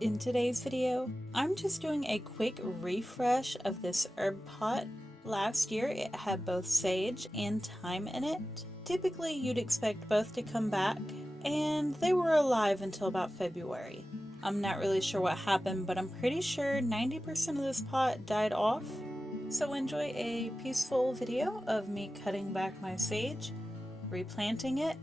In today's video, I'm just doing a quick refresh of this herb pot. Last year it had both sage and thyme in it. Typically you'd expect both to come back, and they were alive until about February. I'm not really sure what happened, but I'm pretty sure 90% of this pot died off. So enjoy a peaceful video of me cutting back my sage, replanting it,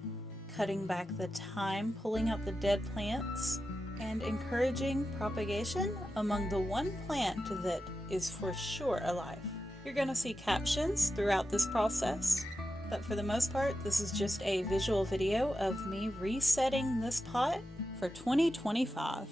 cutting back the thyme, pulling out the dead plants, and encouraging propagation among the one plant that is for sure alive. You're going to see captions throughout this process, but for the most part this is just a visual video of me resetting this pot for 2025.